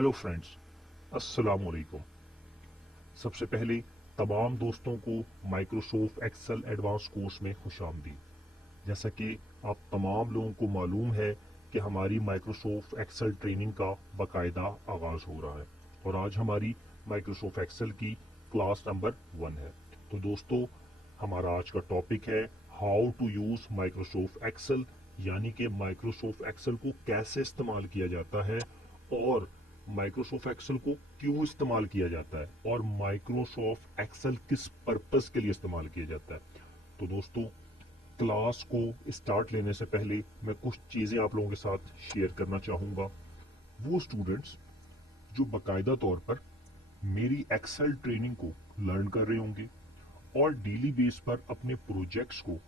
Hello friends, अस्सलाम वालेकुम। सबसे पहले तमाम दोस्तों को माइक्रोसॉफ्ट एक्सेल एडवांस कोर्स में खुशामदीद। जैसा कि आप तमाम लोगों को मालूम है कि हमारी माइक्रोसॉफ्ट एक्सेल ट्रेनिंग का बाकायदा आगाज़ हो रहा है और आज हमारी माइक्रोसॉफ्ट एक्सेल की क्लास नंबर 1 है। तो दोस्तों, हमारा आज का टॉपिक है how to use Microsoft Excel, यानी कि माइक्रोसॉफ्ट एक्सेल को कैसे इस्तेमाल किया जाता है और माइक्रोसॉफ्ट एक्सेल को क्यों इस्तेमाल किया जाता है और माइक्रोसॉफ्ट एक्सेल किस पर्पस के लिए इस्तेमाल किया जाता है। तो दोस्तों, क्लास को स्टार्ट लेने से पहले मैं कुछ चीज़ें आप लोगों के साथ शेयर करना चाहूँगा। वो स्टूडेंट्स जो बाकायदा तौर पर मेरी एक्सेल ट्रेनिंग को लर्न कर रहे होंगे और डेली बेस पर अपने प्रोजेक्ट्स को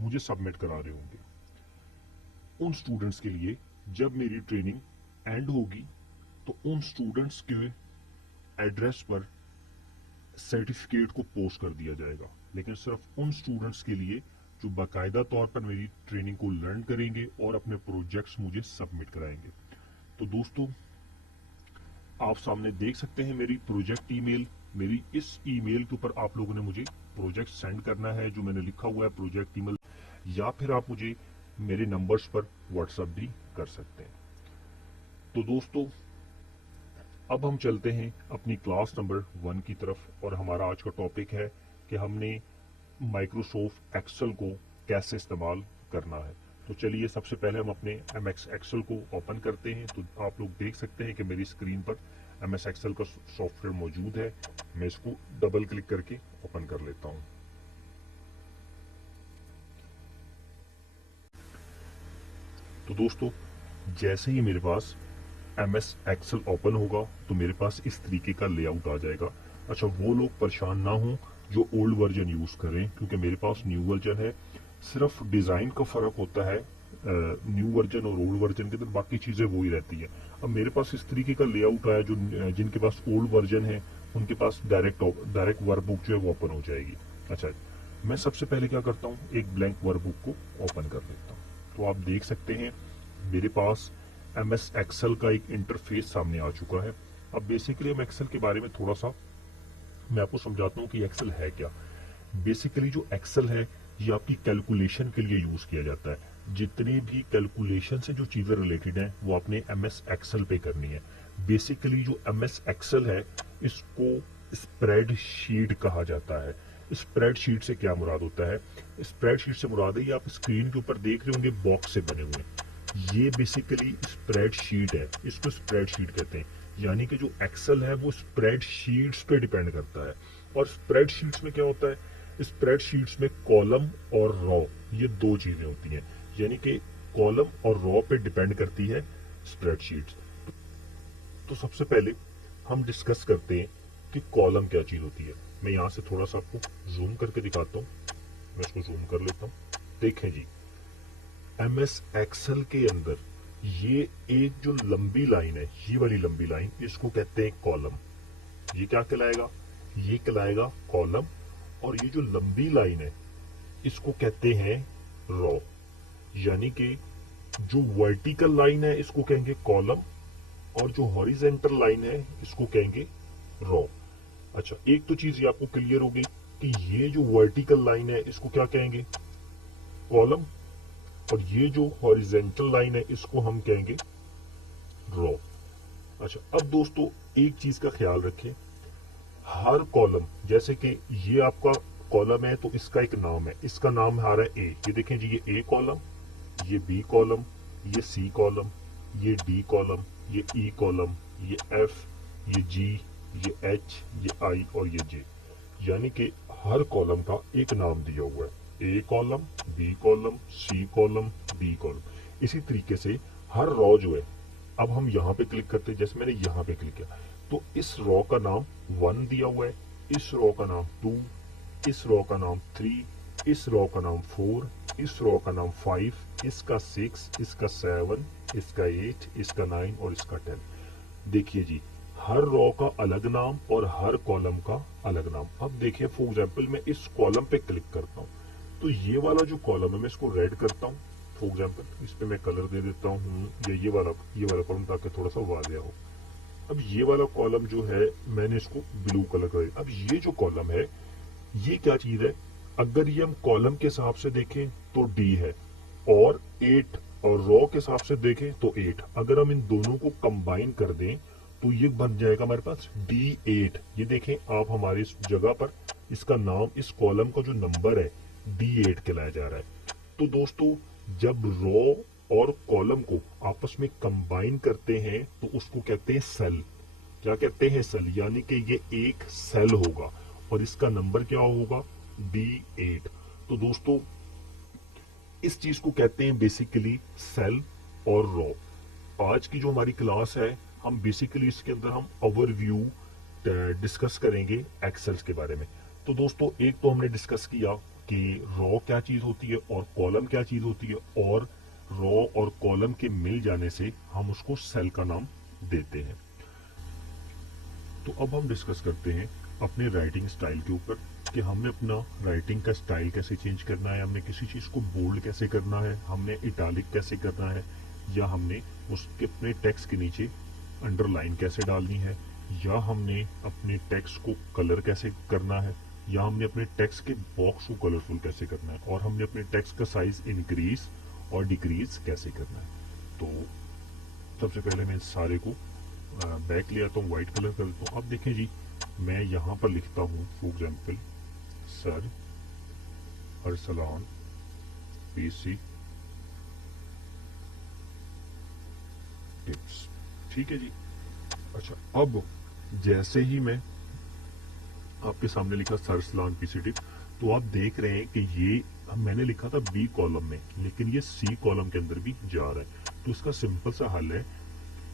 मुझे सबमिट करा रहे होंगे, उन स्टूडेंट्स के लिए जब मेरी ट्रेनिंग एंड होगी तो उन स्टूडेंट्स के एड्रेस पर सर्टिफिकेट को पोस्ट कर दिया जाएगा, लेकिन सिर्फ उन स्टूडेंट्स के लिए जो बाकायदा तौर पर मेरी ट्रेनिंग को लर्न करेंगे और अपने प्रोजेक्ट्स मुझे सबमिट कराएंगे। तो दोस्तों, आप सामने देख सकते हैं मेरी प्रोजेक्ट ईमेल। मेरी इस ईमेल के ऊपर आप लोगों ने मुझे प्रोजेक्ट सेंड करना है, जो मैंने लिखा हुआ है प्रोजेक्ट ईमेल, या फिर आप मुझे मेरे नंबर्स पर व्हाट्सएप भी कर सकते हैं। तो दोस्तों, अब हम चलते हैं अपनी क्लास नंबर 1 की तरफ और हमारा आज का टॉपिक है कि हमने माइक्रोसॉफ्ट एक्सेल को कैसे इस्तेमाल करना है। तो चलिए, सबसे पहले हम अपने MS एक्सेल को ओपन करते हैं। तो आप लोग देख सकते हैं कि मेरी स्क्रीन पर MS एक्सेल का सॉफ्टवेयर मौजूद है। मैं इसको डबल क्लिक करके ओपन कर लेता हूं। तो दोस्तों, जैसे ही मेरे पास MS एक्सेल ओपन होगा तो मेरे पास इस तरीके का लेआउट आ जाएगा। अच्छा, वो लोग परेशान ना हो जो ओल्ड वर्जन यूज करें, क्योंकि मेरे पास न्यू वर्जन है। सिर्फ डिजाइन का फर्क होता है न्यू वर्जन और ओल्ड वर्जन के अंदर, बाकी चीजें वो ही रहती है। अब मेरे पास इस तरीके का लेआउट आया, जो जिनके पास ओल्ड वर्जन है उनके पास डायरेक्ट वर्कबुक जो है वो ओपन हो जाएगी। अच्छा, मैं सबसे पहले क्या करता हूँ, एक ब्लैंक वर्कबुक को ओपन कर लेता हूँ। तो आप देख सकते हैं मेरे पास MS एक्सेल का एक इंटरफेस सामने आ चुका है। अब बेसिकली हम एक्सेल के बारे में थोड़ा सा मैं आपको समझाता हूँ कि एक्सेल है क्या। बेसिकली जो एक्सेल है ये आपकी कैलकुलेशन के लिए यूज किया जाता है। जितनी भी कैलकुलेशन से जो चीजें रिलेटेड हैं वो आपने MS एक्सेल पे करनी है। बेसिकली जो MS एक्सेल है इसको स्प्रेडशीट कहा जाता है। स्प्रेडशीट से क्या मुराद होता है? स्प्रेडशीट से मुराद है, ये आप स्क्रीन के ऊपर देख रहे होंगे बॉक्स से बने हुए, ये बेसिकली स्प्रेडशीट है। इसको स्प्रेडशीट कहते हैं, यानी कि जो एक्सेल है वो स्प्रेडशीट्स पे डिपेंड करता है। और स्प्रेडशीट्स में क्या होता है? स्प्रेडशीट्स में कॉलम और रॉ, ये दो चीजें होती हैं, यानी कि कॉलम और रॉ पे डिपेंड करती है स्प्रेडशीट्स। तो सबसे पहले हम डिस्कस करते हैं कि कॉलम क्या चीज होती है। मैं यहां से थोड़ा सा आपको जूम करके दिखाता हूँ। मैं इसको जूम कर लेता हूँ। देखें जी, MS एक्सेल के अंदर ये एक जो लंबी लाइन है, ये वाली लंबी लाइन, इसको कहते हैं कॉलम। ये क्या कहलाएगा? ये कहलाएगा कॉलम। और ये जो लंबी लाइन है इसको कहते हैं रॉ, यानी कि जो वर्टिकल लाइन है इसको कहेंगे कॉलम और जो हॉरिजेंटल लाइन है इसको कहेंगे रॉ। अच्छा, एक तो चीज ये आपको क्लियर हो गई कि ये जो वर्टिकल लाइन है इसको क्या कहेंगे? कॉलम, और ये जो हॉरिजेंटल लाइन है इसको हम कहेंगे रॉ। अच्छा, अब दोस्तों एक चीज का ख्याल रखें, हर कॉलम, जैसे कि ये आपका कॉलम है तो इसका एक नाम है, इसका नाम है ए। ये देखें जी, ये ए कॉलम, ये बी कॉलम, ये सी कॉलम, ये डी कॉलम, ये ई कॉलम, ये एफ, ये जी, ये एच, ये आई और ये जे, यानी कि हर कॉलम का एक नाम दिया हुआ है। A column, B column, C column, D column. इसी तरीके से हर रॉ जो है, अब हम यहाँ पे क्लिक करते हैं, जैसे मैंने यहाँ पे क्लिक किया तो इस रॉ का नाम 1 दिया हुआ है, इस रॉ का नाम 2, इस रॉ का नाम 3, इस रॉ का नाम 4, इस रॉ का नाम 5, इसका 6, इसका 7, इसका 8, इसका 9 और इसका 10। देखिए जी, हर रॉ का अलग नाम और हर कॉलम का अलग नाम। अब देखिए, फॉर एग्जांपल मैं इस कॉलम पे क्लिक करता हूँ तो ये वाला जो कॉलम है मैं इसको रेड करता हूँ। फॉर एग्जांपल इस पे मैं कलर दे देता हूँ, ये वाला कॉलम, ताकि थोड़ा सा वाज़ेह हो। अब ये वाला कॉलम जो है मैंने इसको ब्लू कलर कर दिया। अब ये जो कॉलम है ये क्या चीज है, अगर ये हम कॉलम के हिसाब से देखें तो डी है, और 8 और रो के हिसाब से देखें तो 8। अगर हम इन दोनों को कंबाइन कर दें तो ये बन जाएगा हमारे पास D8। ये देखें आप हमारी इस जगह पर इसका नाम, इस कॉलम का जो नंबर है D8 कहलाया जा रहा है। तो दोस्तों जब रो और कॉलम को आपस में कंबाइन करते हैं तो उसको कहते हैं सेल। क्या कहते हैं? सेल। यानी कि ये एक सेल होगा और इसका नंबर क्या होगा? D8। तो दोस्तों इस चीज को कहते हैं बेसिकली सेल और रो। आज की जो हमारी क्लास है हम बेसिकली इसके अंदर हम ओवरव्यू डिस्कस करेंगे एक्सेल्स के बारे में। तो दोस्तों एक तो हमने डिस्कस किया कि रो क्या चीज होती है और कॉलम क्या चीज होती है, और रो और कॉलम के मिल जाने से हम उसको सेल का नाम देते हैं। तो अब हम डिस्कस करते हैं अपने राइटिंग स्टाइल के ऊपर कि हमने अपना राइटिंग का स्टाइल कैसे चेंज करना है, हमने किसी चीज़ को बोल्ड कैसे करना है, हमने इटालिक कैसे करना है, या हमने उसके अपने टेक्स्ट के नीचे अंडरलाइन कैसे डालनी है, या हमने अपने टेक्स्ट को कलर कैसे करना है, या हमने अपने टेक्स्ट के बॉक्स को कलरफुल कैसे करना है, और हमने अपने टेक्स्ट का साइज इंक्रीज और डिक्रीज कैसे करना है। तो सबसे पहले मैं सारे को बैक ले आता हूँ, व्हाइट कलर कर देता हूँ। अब देखें जी, मैं यहाँ पर लिखता हूँ for example sir Arsalan PC tips. ठीक है जी। अच्छा, अब जैसे ही मैं आपके सामने लिखा सर अरसलान पीसी टिप्स, तो आप देख रहे हैं कि ये मैंने लिखा था बी कॉलम में, लेकिन ये सी कॉलम के अंदर भी जा रहा है। तो इसका सिंपल सा हल है,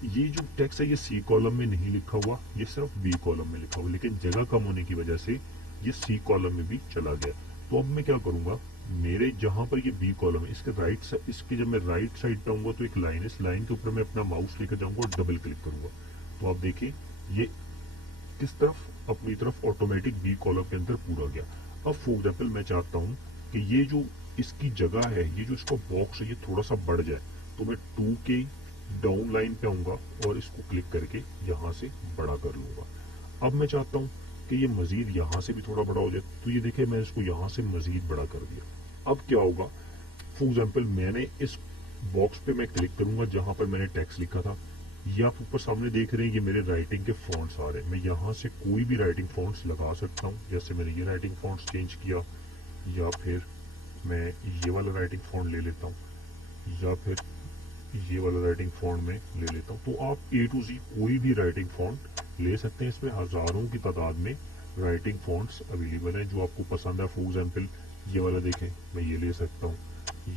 ये जो टेक्स्ट है ये सी कॉलम में नहीं लिखा हुआ, ये सिर्फ बी कॉलम में लिखा हुआ, लेकिन जगह कम होने की वजह से ये सी कॉलम में भी चला गया। तो अब मैं क्या करूंगा, मेरे जहां पर ये बी कॉलम है इसके राइट साइड, इसके जब मैं राइट साइड पे आऊंगा तो एक लाइन, इस लाइन के ऊपर मैं अपना माउस लेकर जाऊंगा और डबल क्लिक करूंगा। तो आप देखिए ये किस तरफ, अपनी तरफ ऑटोमेटिक बी कॉलम के अंदर पूरा गया। अब फॉर एग्जाम्पल मैं चाहता हूँ कि ये जो इसकी जगह है, ये जो इसका बॉक्स है ये थोड़ा सा बढ़ जाए, तो मैं 2 के डाउन लाइन पे आऊंगा और इसको क्लिक करके यहाँ से बड़ा कर लूंगा। अब मैं चाहता हूँ कि ये मजीद यहाँ से भी थोड़ा बड़ा हो जाए, तो ये देखिए मैं इसको यहाँ से मजीद बड़ा कर दिया। अब क्या होगा, फॉर एग्जाम्पल मैंने इस बॉक्स पे मैं क्लिक करूंगा जहां पर मैंने टेक्स्ट लिखा था, ये आप ऊपर सामने देख रहे हैं ये मेरे राइटिंग के फॉन्ट्स आ रहे हैं। मैं यहाँ से कोई भी राइटिंग फॉन्ट्स लगा सकता हूँ, जैसे मैंने ये राइटिंग फॉन्ट्स चेंज किया, या फिर मैं ये वाला राइटिंग फॉन्ट ले लेता हूँ, या फिर ये वाला राइटिंग फॉन्ट में ले लेता हूँ। तो आप A to Z कोई भी राइटिंग फॉन्ट ले सकते हैं। इसमें हजारों की तादाद में राइटिंग फॉन्ट्स अवेलेबल हैं जो आपको पसंद है। फॉर एग्जाम्पल ये वाला देखें, मैं ये ले सकता हूँ,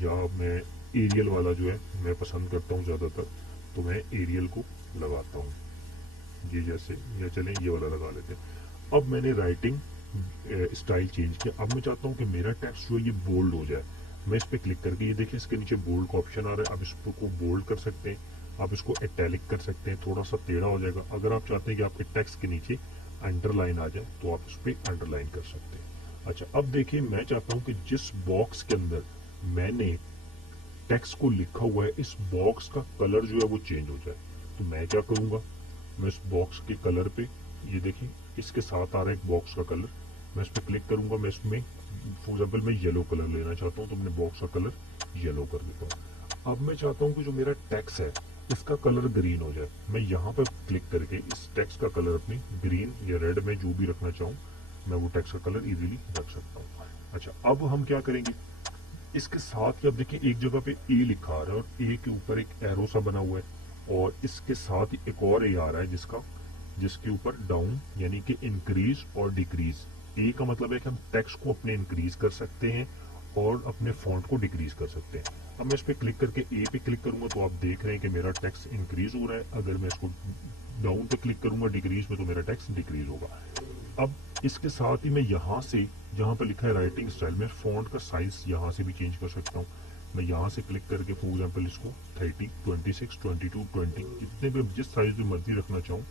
या मैं एरियल वाला जो है मैं पसंद करता हूँ ज़्यादातर, तो मैं एरियल को लगाता हूँ ये जैसे, या चलें ये वाला लगा लेते हैं। अब मैंने राइटिंग स्टाइल चेंज किया। अब मैं चाहता हूँ कि मेरा टेक्स्ट जो है ये बोल्ड हो जाए। मैं इस पर क्लिक करके, ये देखिए इसके नीचे बोल्ड का ऑप्शन आ रहा है, आप इसको बोल्ड कर सकते हैं, आप इसको इटैलिक कर सकते हैं, थोड़ा सा टेढ़ा हो जाएगा। अगर आप चाहते हैं कि आपके टेक्स्ट के नीचे अंडरलाइन आ जाए तो आप इस पर अंडरलाइन कर सकते हैं। अच्छा, अब देखिए मैं चाहता हूँ कि जिस बॉक्स के अंदर मैंने टेक्स्ट को लिखा हुआ है इस बॉक्स का कलर जो है वो चेंज हो जाए। तो मैं क्या करूँगा, मैं इस बॉक्स के कलर पे, ये देखिए इसके साथ आ रहा है एक बॉक्स का कलर, मैं इस पर क्लिक करूंगा। मैं इसमें फॉर एग्जाम्पल मैं येलो कलर लेना चाहता हूँ, तो अपने बॉक्स का कलर येलो कर देता हूँ। अब मैं चाहता हूँ कि जो मेरा टेक्स्ट है इसका कलर ग्रीन हो जाए। मैं यहाँ पर क्लिक करके इस टेक्स्ट का कलर अपनी ग्रीन या रेड में जो भी रखना चाहूँ, मैं वो टेक्स्ट का कलर इजीली रख सकता हूँ। अच्छा, अब हम क्या करेंगे, इसके साथ ही अब देखिए एक जगह पे ए लिखा आ रहा है और ए के ऊपर एक एरो सा बना हुआ है, और इसके साथ ही एक और ए आ रहा है जिसके ऊपर डाउन यानी कि इंक्रीज और डिक्रीज। ए का मतलब है कि हम टेक्स्ट को अपने इंक्रीज कर सकते हैं और अपने फॉन्ट को डिक्रीज कर सकते हैं। अब मैं इस पर क्लिक करके ए पे क्लिक करूंगा तो आप देख रहे हैं कि मेरा टेक्स्ट इंक्रीज हो रहा है। अगर मैं इसको डाउन पे क्लिक करूंगा डिक्रीज में, तो मेरा टेक्स्ट डिक्रीज होगा। अब इसके साथ ही मैं यहाँ से जहाँ पर लिखा है राइटिंग स्टाइल में फॉन्ट का साइज यहाँ से भी चेंज कर सकता हूँ। मैं यहाँ से क्लिक करके फॉर एग्जाम्पल इसको 30, 26, 22, 20 जितने भी जिस साइज में मर्जी रखना चाहूँ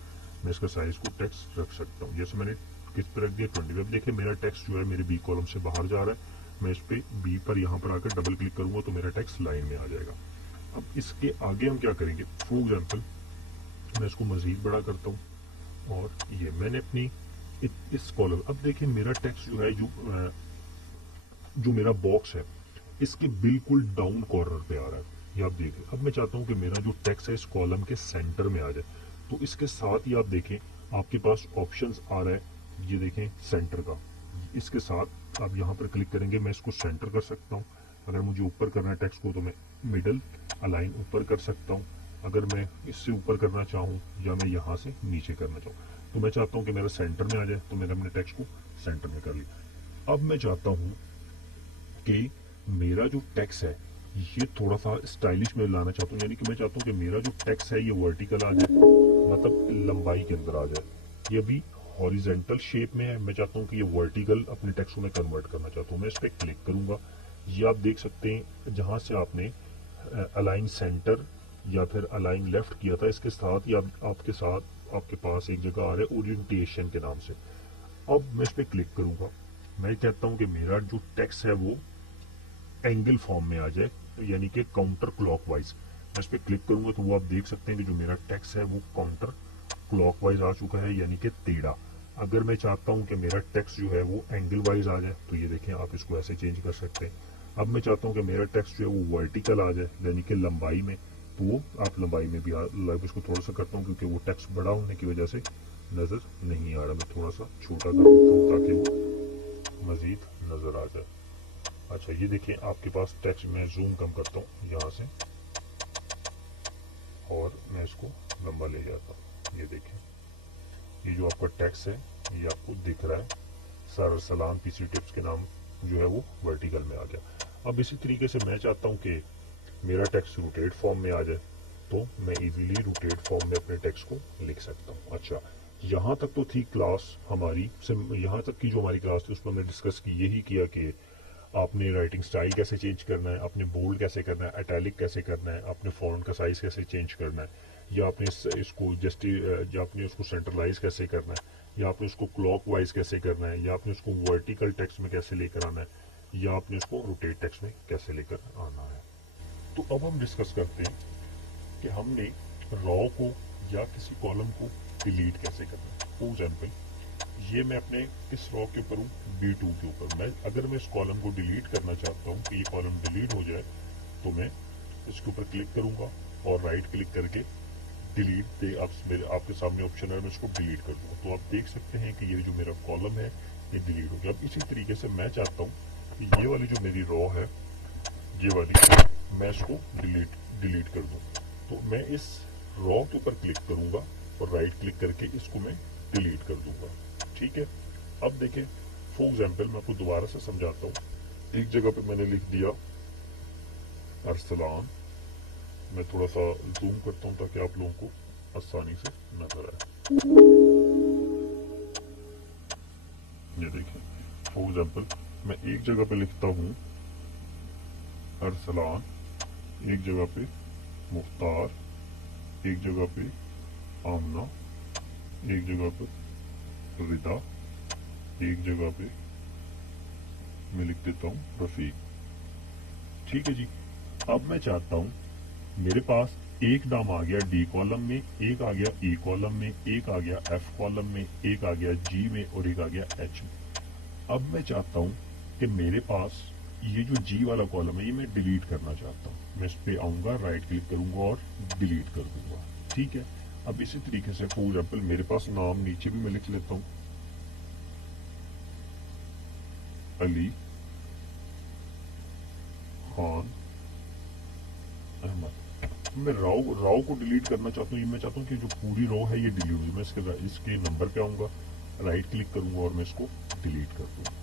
मैं इसका साइज को टेक्स्ट रख सकता हूँ। जैसे मैंने किस पर रख दिया 20 पे, देखिए मेरा टेक्स्ट जो है मेरे बी कॉलम से बाहर जा रहा है। मैं इस पे बी पर यहाँ पर आकर डबल क्लिक करूंगा तो मेरा टेक्स्ट लाइन में आ जाएगा। अब इसके आगे हम क्या करेंगे, फॉर एग्जाम्पल मैं इसको मजीद बड़ा करता हूँ और ये मैंने अपनी इस कॉलम, अब देखिए मेरा टेक्स्ट जो है जो मेरा बॉक्स है इसके बिल्कुल डाउन कॉर्नर पे आ रहा है, ये आप देखें। अब मैं चाहता हूँ कि मेरा जो टेक्स्ट है इस कॉलम के सेंटर में आ जाए, तो इसके साथ ही आप देखें आपके पास ऑप्शंस आ रहा है, ये देखें सेंटर का। इसके साथ आप यहाँ पर क्लिक करेंगे, मैं इसको सेंटर कर सकता हूँ। अगर मुझे ऊपर करना है टेक्स्ट को तो मैं मिडल अलाइन ऊपर कर सकता हूँ, अगर मैं इससे ऊपर करना चाहूँ या मैं यहाँ से नीचे करना चाहूँ, तो मैं चाहता हूँ कि मेरा सेंटर में आ जाए, तो मैंने अपने टेक्स्ट को सेंटर में कर लिया। अब मैं चाहता हूँ कि मेरा जो टेक्स्ट है ये थोड़ा सा स्टाइलिश में लाना चाहता हूँ, यानी कि मैं चाहता हूँ कि मेरा जो टेक्स्ट है ये वर्टिकल आ जाए, मतलब लंबाई के अंदर आ जाए। ये अभी हॉरिजेंटल शेप में है, मैं चाहता हूँ कि ये वर्टिकल अपने टेक्स्ट को मैं कन्वर्ट करना चाहता हूँ। मैं इस पर क्लिक करूंगा, ये आप देख सकते हैं जहां से आपने अलाइन सेंटर या फिर अलाइन लेफ्ट किया था, इसके साथ ही आपके साथ आपके पास एक जगह आ रहा है ओरिएंटेशन के नाम से। अब मैं इस पर क्लिक करूंगा, मैं कहता हूं कि मेरा जो टेक्स्ट है वो एंगल फॉर्म में आ जाए, यानी कि काउंटर क्लॉकवाइज। मैं इस पर क्लिक करूंगा तो वो आप देख सकते हैं कि जो मेरा टेक्स्ट है वो काउंटर क्लॉकवाइज आ चुका है, यानी कि टेढ़ा। अगर मैं चाहता हूं कि मेरा टेक्स्ट जो है वो एंगल वाइज आ जाए, तो ये देखें आप इसको ऐसे चेंज कर सकते हैं। अब मैं चाहता हूं कि मेरा टेक्स्ट जो है वो वर्टिकल आ जाए, यानी कि लंबाई में, तो वो आप लंबाई में भी इसको थोड़ा सा करता हूँ क्योंकि वो टेक्स्ट बड़ा होने की वजह से नजर नहीं आ रहा, मैं थोड़ा सा छोटा कर देता हूँ ताकि वो मजीद नजर आ जाए। अच्छा ये देखिए आपके पास टेक्स्ट, मैं जूम कम करता हूँ यहाँ से और मैं इसको लंबा ले जाता हूँ। ये देखें ये जो आपका टेक्स्ट है ये आपको दिख रहा है, सर सलाम पीसी टिप्स के नाम जो है वो वर्टिकल में आ गया। अब इसी तरीके से मैं चाहता हूँ कि मेरा टेक्स्ट रोटेट फॉर्म में आ जाए, तो मैं इजीली रोटेट फॉर्म में अपने टेक्स्ट को लिख सकता हूँ। अच्छा यहाँ तक तो थी क्लास हमारी, यहाँ तक की जो हमारी क्लास थी उसमें हमने डिस्कस की, यही किया कि आपने राइटिंग स्टाइल कैसे चेंज करना है, आपने बोल्ड कैसे करना है, इटैलिक कैसे करना है, आपने फॉन्ट का साइज कैसे चेंज करना है, या आपने इसको जस्ट या आपने उसको सेंट्रलाइज कैसे करना है, या आपने उसको क्लॉक वाइज कैसे करना है, या आपने उसको वर्टिकल टेक्स्ट में कैसे लेकर आना है, या आपने उसको रोटेट टेक्स्ट में कैसे लेकर आना है। तो अब हम डिस्कस करते हैं कि हमने रॉ को या किसी कॉलम को डिलीट कैसे करना है। फॉर एग्जाम्पल ये मैं अपने किस रॉ के ऊपर हूँ, B2 के ऊपर। अगर मैं इस कॉलम को डिलीट करना चाहता हूँ कि ये कॉलम डिलीट हो जाए, तो मैं इसके ऊपर क्लिक करूंगा और राइट क्लिक करके डिलीट दे आपके सामने ऑप्शन है, मैं इसको डिलीट कर दूंगा, तो आप देख सकते हैं कि ये जो मेरा कॉलम है ये डिलीट हो गया। अब इसी तरीके से मैं चाहता हूँ कि ये वाली जो मेरी रॉ है ये वाली मैं इसको डिलीट कर दूँ, तो मैं इस रॉ के ऊपर क्लिक करूंगा और राइट क्लिक करके इसको मैं डिलीट कर दूंगा। ठीक है, अब देखें फॉर एग्जाम्पल मैं आपको दोबारा से समझाता हूँ। एक जगह पे मैंने लिख दिया अरसलान, मैं थोड़ा सा जूम करता हूँ ताकि आप लोगों को आसानी से नजर आए। ये देखें फॉर एग्जाम्पल मैं एक जगह पे लिखता हूँ अरसलान, एक जगह पे मुख्तार, एक जगह पे आमना, एक जगह पे रिदा, एक जगह पे मैं लिख देता हूँ रफीक। ठीक है जी, अब मैं चाहता हूँ मेरे पास एक नाम आ गया डी कॉलम में, एक आ गया ई कॉलम में, एक आ गया एफ कॉलम में, एक आ गया जी में और एक आ गया एच में। अब मैं चाहता हूँ कि मेरे पास ये जो जी वाला कॉलम है ये मैं डिलीट करना चाहता हूँ। मैं इस पे आऊंगा, राइट क्लिक करूंगा और डिलीट कर दूंगा। ठीक है, अब इसी तरीके से फॉर एग्जाम्पल मेरे पास नाम नीचे भी मैं लिख लेता हूँ अली खान अहमद। मैं राव को डिलीट करना चाहता हूँ, ये मैं चाहता हूँ कि जो पूरी रो है ये डिलीट हो जाए। मैं इसके नंबर पे आऊंगा, राइट क्लिक करूंगा और मैं इसको डिलीट कर दूंगा।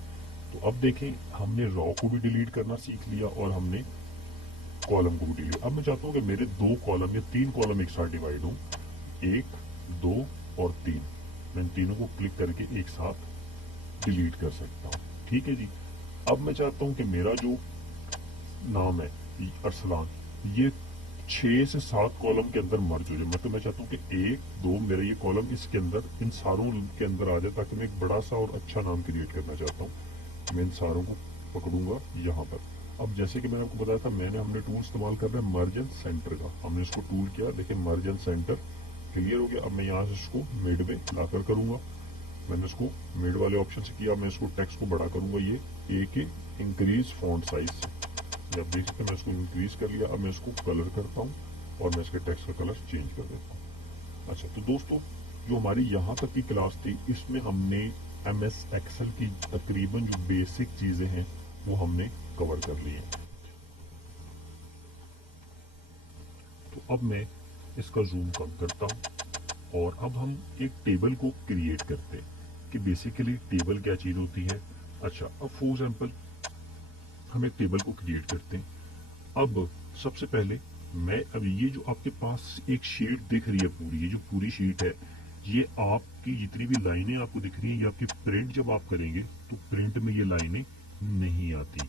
तो अब देखें हमने रॉ को भी डिलीट करना सीख लिया और हमने कॉलम को भी डिलीट। अब मैं चाहता हूँ कि मेरे दो कॉलम या तीन कॉलम एक साथ डिवाइड हो, 1, 2 और 3। मैं इन तीनों को क्लिक करके एक साथ डिलीट कर सकता हूँ। ठीक है जी, अब मैं चाहता हूँ कि मेरा जो नाम है अरसलान ये 6 से 7 कॉलम के अंदर मर्ज हो जाए। मतलब मैं चाहता हूँ कि 1, 2 मेरा ये कॉलम इसके अंदर इन सारों के अंदर आ जाए, ताकि मैं एक बड़ा सा और अच्छा नाम क्रिएट करना चाहता हूँ। मैं इन सारों को पकड़ूंगा यहाँ पर। अब जैसे कि मैंने आपको बताया था हमने टूल इस्तेमाल कर रहे हैं मर्ज एंड सेंटर का। हमने इसको टूल किया, देखिए मर्ज एंड सेंटर, क्लियर हो गया। अब मैं यहाँ से इसको मिड में लाकर करूँगा, मैंने इसको मिड वाले ऑप्शन से किया। मैं इसको टेक्स्ट को बड़ा करूँगा ये ए के इंक्रीज फॉन्ट साइज से। ये आप देख सकते हैं मैं इसको इंक्रीज कर लिया। अब मैं इसको कलर करता हूँ और मैं इसके टेक्स्ट का कलर चेंज कर देता हूँ। अच्छा, तो दोस्तों जो हमारी यहाँ तक की क्लास थी इसमें हमने MS एक्सेल की तकरीबन जो बेसिक चीज़ें हैं वो हमने कवर कर ली हैं। तो अब मैं इसका जूम कम करता हूँ और अब हम एक टेबल को क्रिएट करते हैं कि बेसिकली टेबल क्या चीज़ होती है। अच्छा, अब फॉर एग्जांपल हम एक टेबल को क्रिएट करते हैं। अब सबसे पहले मैं अब ये जो आपके पास एक शीट दिख रही है पूरी, ये जो पूरी शीट है, ये आपकी जितनी भी लाइनें आपको दिख रही हैं ये आपकी प्रिंट जब आप करेंगे तो प्रिंट में ये लाइनें नहीं आती।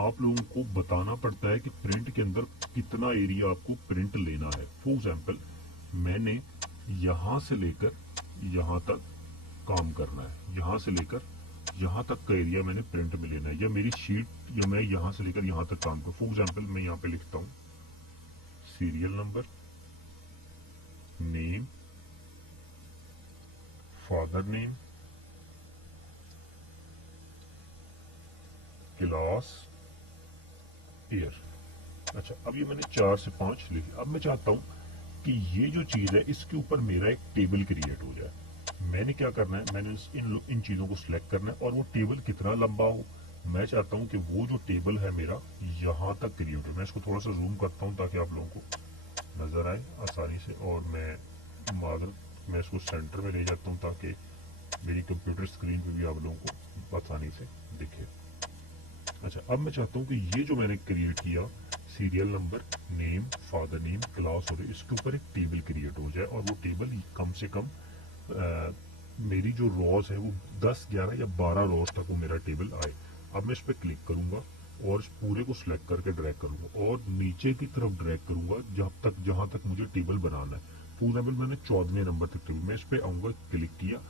आप लोगों को बताना पड़ता है कि प्रिंट के अंदर कितना एरिया आपको प्रिंट लेना है। फॉर एग्जांपल मैंने यहाँ से लेकर यहाँ तक काम करना है, यहाँ से लेकर यहाँ तक का एरिया मैंने प्रिंट में लेना है, या मेरी शीट या मैं यहाँ से लेकर यहाँ तक काम करूँ। फॉर एग्जांपल मैं यहाँ पे लिखता हूँ serial number, name, father name, class, year. अच्छा, अब ये मैंने 4 से 5 लिखी। अब मैं चाहता हूँ कि ये जो चीज़ है इसके ऊपर मेरा एक टेबल क्रिएट हो जाए। मैंने क्या करना है, मैंने इन चीज़ों को सिलेक्ट करना है और वो टेबल कितना लंबा हो। मैं चाहता हूँ कि वो जो टेबल है मेरा यहाँ तक क्रिएट हो। मैं इसको थोड़ा सा जूम करता हूँ ताकि आप लोगों को नज़र आए आसानी से, और मैं इसको सेंटर में ले जाता हूँ ताकि मेरी कंप्यूटर स्क्रीन पे भी आप लोगों को आसानी से दिखे। अच्छा, अब मैं चाहता हूँ कि ये जो मैंने क्रिएट किया serial number, name, father name, class और इसके ऊपर एक टेबल क्रिएट हो जाए, और वो टेबल कम से कम मेरी जो रोज है वो 10, 11 या 12 रोज तक वो मेरा टेबल आए। अब मैं इस पर क्लिक करूंगा और इस पूरे को सिलेक्ट करके ड्रैग करूंगा और नीचे की तरफ ड्रैग करूंगा जहां तक मुझे टेबल बनाना है। फॉर एग्जाम्पल मैंने 14वें नंबर तक टेबल, मैं इस पर आऊंगा, क्लिक किया।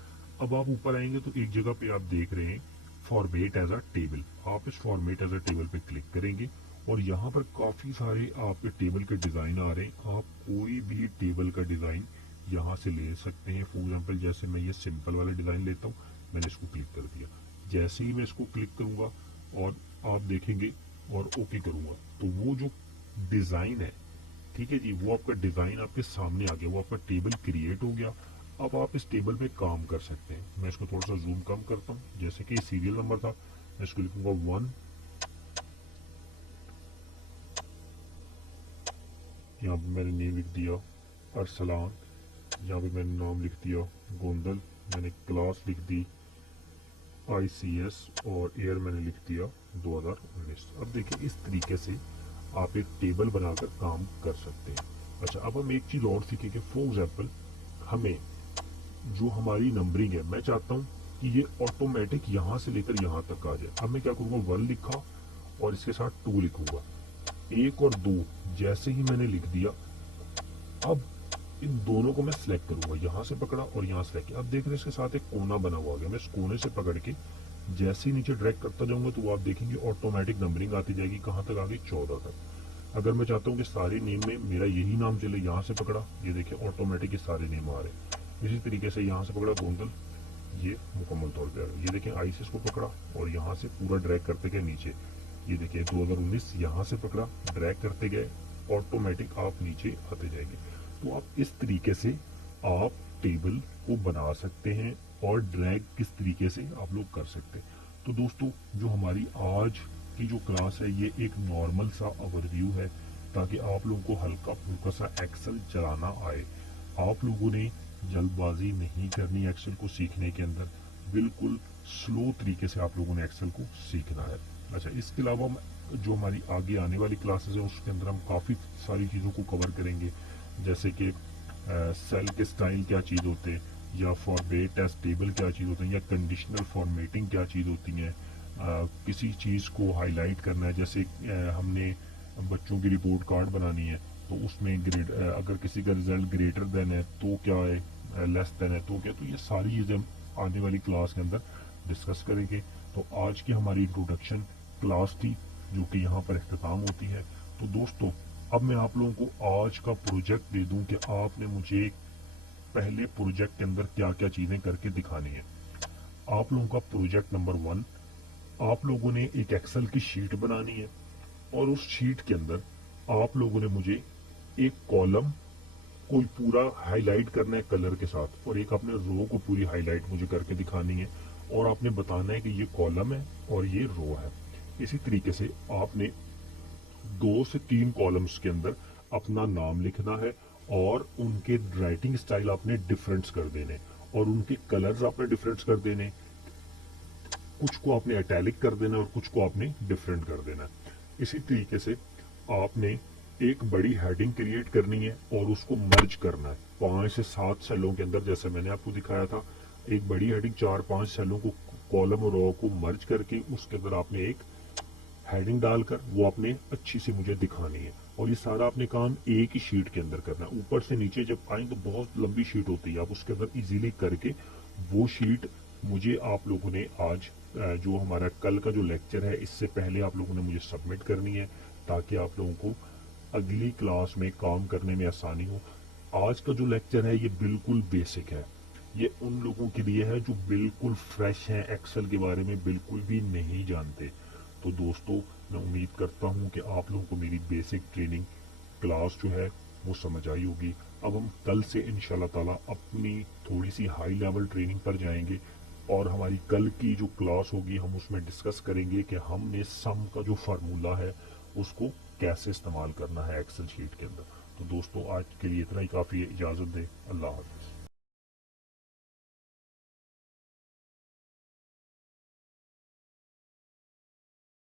अब आप ऊपर आएंगे तो एक जगह पे आप देख रहे हैं फॉर्मेट एज अ टेबल। आप इस फॉर्मेट एज अ टेबल पे क्लिक करेंगे और यहाँ पर काफ़ी सारे आपके टेबल के डिज़ाइन आ रहे हैं। आप कोई भी टेबल का डिज़ाइन यहाँ से ले सकते हैं। फॉर एग्जांपल जैसे मैं ये सिंपल वाला डिज़ाइन लेता हूँ, मैंने इसको क्लिक कर दिया। जैसे ही मैं इसको क्लिक करूँगा और आप देखेंगे और ओके करूँगा तो वो जो डिज़ाइन है, ठीक है जी, वो आपका डिज़ाइन आपके सामने आ गया, वो आपका टेबल क्रिएट हो गया। अब आप इस टेबल पे काम कर सकते हैं। मैं इसको थोड़ा सा जूम कम करता हूँ। जैसे कि सीरियल नंबर था, मैं इसको लिखूंगा 1, यहाँ पे मैंने नेम लिख दिया अरसलान, यहाँ पे मैंने नाम लिख दिया गोंदल, मैंने क्लास लिख दी ICS और ईयर मैंने लिख दिया 2019। अब देखिए इस तरीके से आप एक टेबल बनाकर काम कर सकते हैं। अच्छा, अब हम एक चीज़ और सीखेंगे। फॉर एग्जाम्पल हमें जो हमारी नंबरिंग है, मैं चाहता हूँ कि ये ऑटोमेटिक यहाँ से लेकर यहाँ तक आ जाए। अब मैं क्या करूँगा, 1 लिखा और इसके साथ 2 लिखूंगा। 1 और 2 जैसे ही मैंने लिख दिया, अब इन दोनों को मैं सिलेक्ट करूंगा, यहाँ से पकड़ा और यहाँ सेलेक्ट किया। अब देख रहे हैं इसके साथ एक कोना बना हुआ गया। मैं इस कोने से पकड़ के जैसे ही नीचे ड्रैग करता जाऊंगा तो आप देखेंगे ऑटोमेटिक नंबरिंग आती जाएगी। कहाँ तक आ गई, 14 तक। अगर मैं चाहता हूँ कि सारे नेम में मेरा यही नाम चले, यहाँ से पकड़ा, ये देखिए ऑटोमेटिक सारे नेम आ रहे हैं। इसी तरीके से यहाँ से पकड़ा गोंदल, ये मुकम्मल तौर पर आ गया। ये देखिए ICS को पकड़ा और यहाँ से पूरा ड्रैग करते गए नीचे, ये देखिए 2019 यहाँ से पकड़ा, ड्रैग करते गए, ऑटोमेटिक आप नीचे आते जाएंगे। तो आप इस तरीके से आप टेबल को बना सकते हैं और ड्रैग किस तरीके से आप लोग कर सकते हैं। तो दोस्तों जो हमारी आज की जो क्लास है ये एक नॉर्मल सा ओवरव्यू है ताकि आप लोगों को हल्का फुल्का सा एक्सेल चलाना आए। आप लोगों ने जल्दबाजी नहीं करनी एक्सेल को सीखने के अंदर, बिल्कुल स्लो तरीके से आप लोगों ने एक्सेल को सीखना है। अच्छा, इसके अलावा जो हमारी आगे आने वाली क्लासेस है उसके अंदर हम काफ़ी सारी चीज़ों को कवर करेंगे, जैसे कि सेल के स्टाइल क्या चीज़ होते हैं, या फॉर्मेट एज टेबल क्या चीज़ होते हैं, या कंडीशनल फॉर्मेटिंग क्या चीज़ होती है। किसी चीज़ को हाईलाइट करना है, जैसे हमने बच्चों की रिपोर्ट कार्ड बनानी है तो उसमें ग्रेड अगर किसी का रिजल्ट ग्रेटर देन है तो क्या है, लेस देन है तो क्या। तो ये सारी चीज़ें हम आने वाली क्लास के अंदर डिस्कस करेंगे। तो आज की हमारी इंट्रोडक्शन क्लास थी जो कि यहाँ पर इख्तिताम होती है। तो दोस्तों अब मैं आप लोगों को आज का प्रोजेक्ट दे दूं कि आपने मुझे पहले प्रोजेक्ट के अंदर क्या क्या चीजें करके दिखानी है। आप लोगों का प्रोजेक्ट नंबर 1, आप लोगों ने एक एक्सेल की शीट बनानी है और उस शीट के अंदर आप लोगों ने मुझे एक कॉलम कोई पूरा हाईलाइट करना है कलर के साथ, और एक आपने रो को पूरी हाईलाइट मुझे करके दिखानी है, और आपने बताना है कि ये कॉलम है और ये रो है। इसी तरीके से आपने 2 से 3 कॉलम्स के अंदर अपना नाम लिखना है, और उनके राइटिंग स्टाइल आपने डिफरेंस कर देने, और उनके कलर्स आपने डिफरेंस कर देने। कुछ को आपने इटैलिक कर देना और कुछ को आपने डिफरेंट कर देना। इसी तरीके से आपने एक बड़ी हेडिंग क्रिएट करनी है और उसको मर्ज करना है 5 से 7 सेलों के अंदर, जैसे मैंने आपको दिखाया था। एक बड़ी हेडिंग 4-5 सेलों को, कॉलम और रो को मर्ज करके उसके अंदर आपने एक हेडिंग डालकर वो आपने अच्छी से मुझे दिखानी है। और ये सारा आपने काम एक ही शीट के अंदर करना है। ऊपर से नीचे जब आए तो बहुत लंबी शीट होती है, आप उसके अंदर इजीली करके वो शीट मुझे आप लोगों ने आज जो हमारा कल का जो लेक्चर है इससे पहले आप लोगों ने मुझे सबमिट करनी है, ताकि आप लोगों को अगली क्लास में काम करने में आसानी हो। आज का जो लेक्चर है ये बिल्कुल बेसिक है, ये उन लोगों के लिए है जो बिल्कुल फ्रेश हैं, एक्सेल के बारे में बिल्कुल भी नहीं जानते। तो दोस्तों, मैं उम्मीद करता हूँ कि आप लोगों को मेरी बेसिक ट्रेनिंग क्लास जो है वो समझ आई होगी। अब हम कल से इंशाल्लाह ताला अपनी थोड़ी सी हाई लेवल ट्रेनिंग पर जाएंगे, और हमारी कल की जो क्लास होगी हम उसमें डिस्कस करेंगे कि हमने सम का जो फार्मूला है उसको कैसे इस्तेमाल करना है एक्सेल शीट के अंदर। तो दोस्तों, आज के लिए इतना ही काफ़ी है। इजाज़त दें। अल्लाह हाफ़िज़।